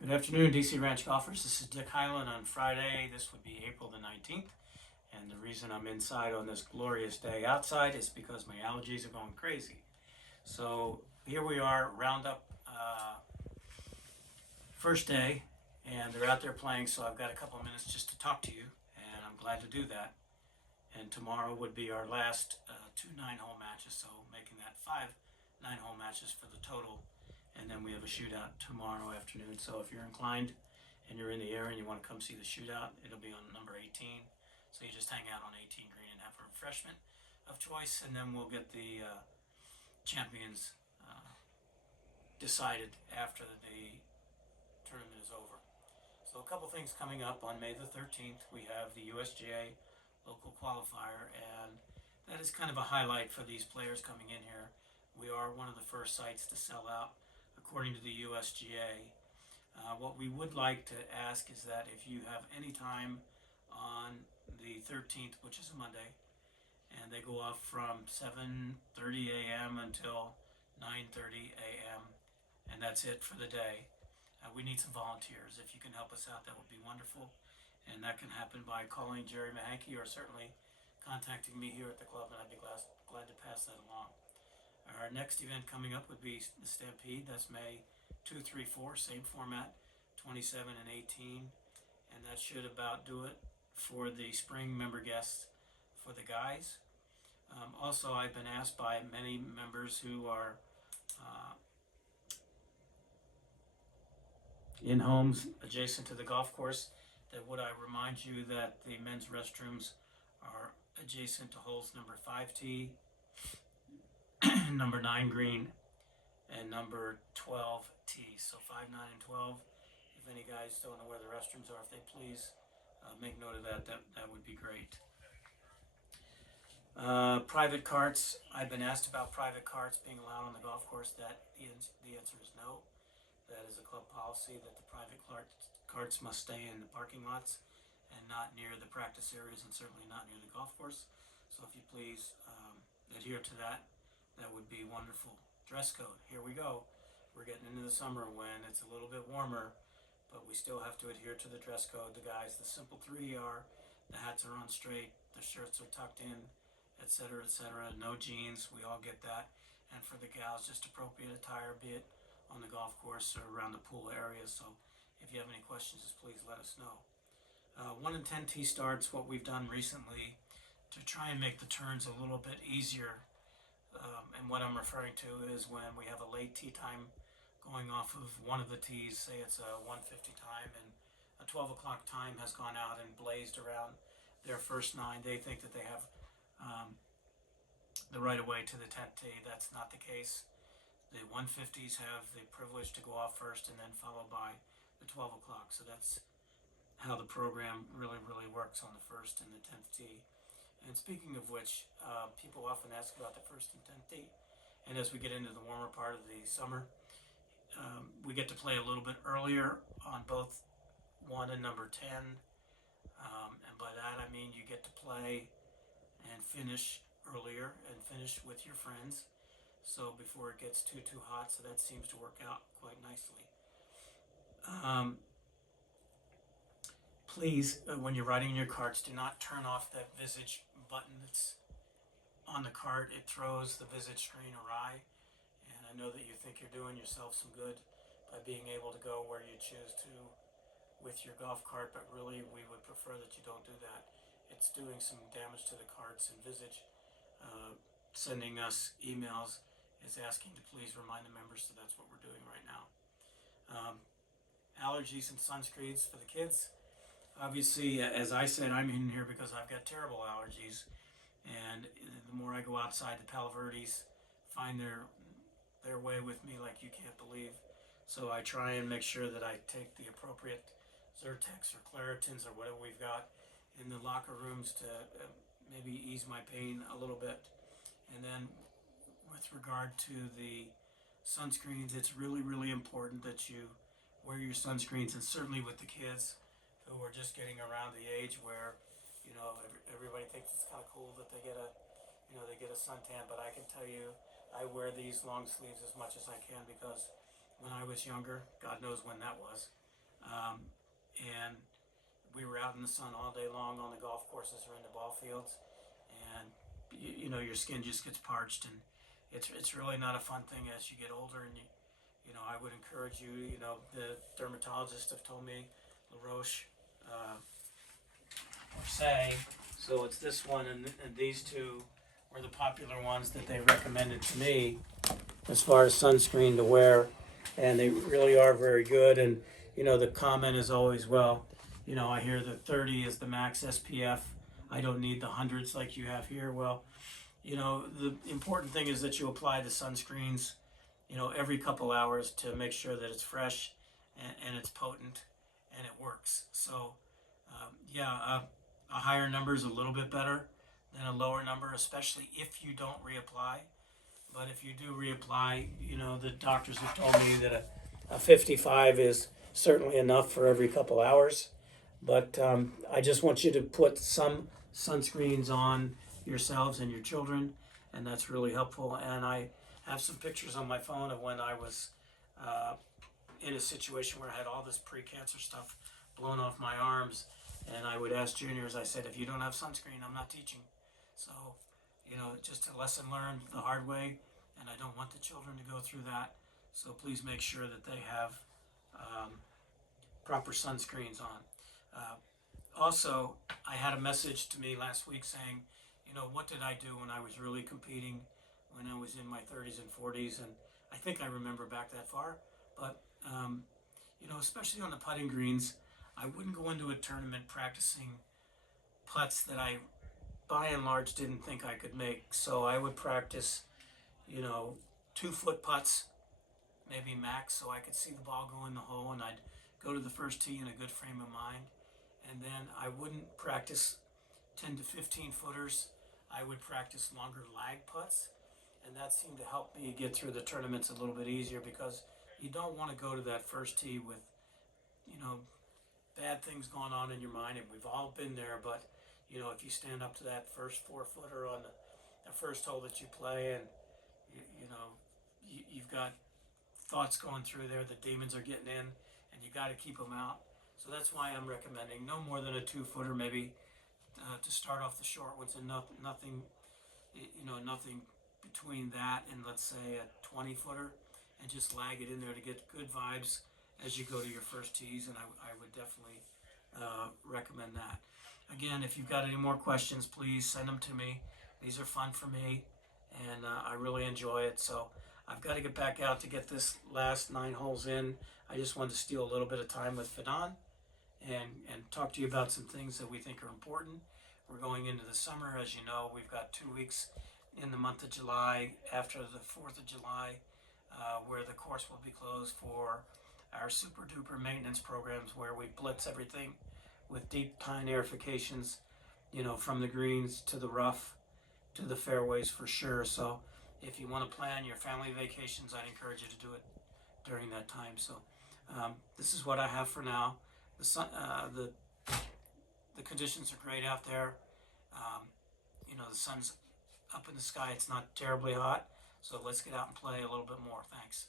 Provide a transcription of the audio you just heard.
Good afternoon, DC Ranch golfers. This is Dick Hyland on Friday. This would be April the 19th. And the reason I'm inside on this glorious day outside is because my allergies are going crazy. So here we are, Roundup, first day, and they're out there playing. So I've got a couple of minutes just to talk to you, and I'm glad to do that. And tomorrow would be our last two 9-hole matches, so making that 5 9-hole matches for the total. And then we have a shootout tomorrow afternoon. So if you're inclined and you're in the area and you want to come see the shootout, it'll be on number 18. So you just hang out on 18 green and have a refreshment of choice, and then we'll get the champions decided after the tournament is over. So a couple things coming up on May the 13th. We have the USGA local qualifier, and that is kind of a highlight for these players coming in here. We are one of the first sites to sell out according to the USGA. What we would like to ask is that if you have any time on the 13th, which is a Monday, and they go off from 7:30 a.m. until 9:30 a.m., and that's it for the day. We need some volunteers. If you can help us out, that would be wonderful. And that can happen by calling Jerry Mahanke or certainly contacting me here at the club, and I'd be glad to pass that along. Our next event coming up would be the Stampede. That's May 2, 3, 4, same format, 27 and 18. And that should about do it for the spring member guests for the guys. Also, I've been asked by many members who are in homes adjacent to the golf course that would I remind you that the men's restrooms are adjacent to holes number 5T, number 9 green, and number 12T. So 5, 9, and 12. If any guys don't know where the restrooms are, if they please make note of that, that would be great. Private carts. I've been asked about private carts being allowed on the golf course. The answer is no. That is a club policy that the private carts must stay in the parking lots and not near the practice areas, and certainly not near the golf course. So if you please adhere to that, that would be wonderful. Dress code. Here we go. We're getting into the summer when it's a little bit warmer, but we still have to adhere to the dress code. The guys, the simple three are: the hats are on straight, the shirts are tucked in, etc., etc. No jeans. We all get that. And for the gals, just appropriate attire, be it on the golf course or around the pool area. So if you have any questions, please let us know. 1 and 10 tee starts, what we've done recently to try and make the turns a little bit easier. And what I'm referring to is when we have a late tee time going off of one of the tees, say it's a 1:50 time and a 12 o'clock time has gone out and blazed around their first 9, they think that they have the right of way to the 10th tee. That's not the case. The 150s have the privilege to go off first and then followed by the 12 o'clock. So that's how the program really works on the first and the 10th tee. And speaking of which, people often ask about the first and 10th tee. And as we get into the warmer part of the summer, we get to play a little bit earlier on both 1 and number 10. And by that I mean you get to play and finish earlier and finish with your friends. So before it gets too hot, so that seems to work out quite nicely. Please, when you're riding in your carts, do not turn off that Visage button that's on the cart. It throws the Visage screen awry, and I know that you think you're doing yourself some good by being able to go where you choose to with your golf cart, but really we would prefer that you don't do that. It's doing some damage to the carts, and Visage sending us emails is asking to please remind the members, so that's what we're doing right now. Allergies and sunscreens for the kids. Obviously, as I said, I'm in here because I've got terrible allergies, and the more I go outside, the Palo Verdes find their way with me like you can't believe. So I try and make sure that I take the appropriate Zyrtex or Claritins or whatever we've got in the locker rooms to maybe ease my pain a little bit. And then with regard to the sunscreens, it's really important that you wear your sunscreens, and certainly with the kids who are just getting around the age where everybody thinks it's kind of cool that they get a suntan. But I can tell you, I wear these long sleeves as much as I can because when I was younger, God knows when that was, um, and we were out in the sun all day long on the golf courses or in the ball fields, and your skin just gets parched, and it's really not a fun thing as you get older. And I would encourage you. The dermatologists have told me, La Roche, say. So it's this one and these two were the popular ones that they recommended to me as far as sunscreen to wear, and they really are very good. And the comment is always, well, I hear that 30 is the max SPF. I don't need the hundreds like you have here. Well, the important thing is that you apply the sunscreens, every couple hours to make sure that it's fresh and it's potent and it works. So, a higher number is a little bit better than a lower number, especially if you don't reapply. But if you do reapply, the doctors have told me that a 55 is certainly enough for every couple hours. But I just want you to put some sunscreens on yourselves and your children, and that's really helpful. And I have some pictures on my phone of when I was in a situation where I had all this pre-cancer stuff blown off my arms, and I would ask juniors, I said, if you don't have sunscreen, I'm not teaching. So, just a lesson learned the hard way, and I don't want the children to go through that. So please make sure that they have proper sunscreens on. Also, I had a message to me last week saying, what did I do when I was really competing, when I was in my 30s and 40s, and I think I remember back that far, but, especially on the putting greens, I wouldn't go into a tournament practicing putts that I, by and large, didn't think I could make. So I would practice, 2-foot putts, maybe max, so I could see the ball go in the hole, and I'd go to the first tee in a good frame of mind. And then I wouldn't practice 10 to 15 footers. I would practice longer lag putts, and that seemed to help me get through the tournaments a little bit easier, because you don't want to go to that first tee with, bad things going on in your mind, and we've all been there. But if you stand up to that first 4-footer on the first hole that you play, and you've got thoughts going through there, the demons are getting in, and you got to keep them out. So that's why I'm recommending no more than a 2-footer, maybe to start off the short ones, and nothing between that and, let's say, a 20-footer, and just lag it in there to get good vibes as you go to your first tees. And I would definitely recommend that. Again, if you've got any more questions, please send them to me. These are fun for me, and I really enjoy it. So I've got to get back out to get this last 9 holes in. I just wanted to steal a little bit of time with Fidan and talk to you about some things that we think are important. We're going into the summer. As you know, we've got 2 weeks in the month of July after the 4th of July where the course will be closed for our super duper maintenance programs, where we blitz everything with deep pine aerifications, from the greens to the rough to the fairways for sure. So if you want to plan your family vacations, I'd encourage you to do it during that time. So this is what I have for now. The conditions are great out there. The sun's up in the sky. It's not terribly hot. So let's get out and play a little bit more. Thanks.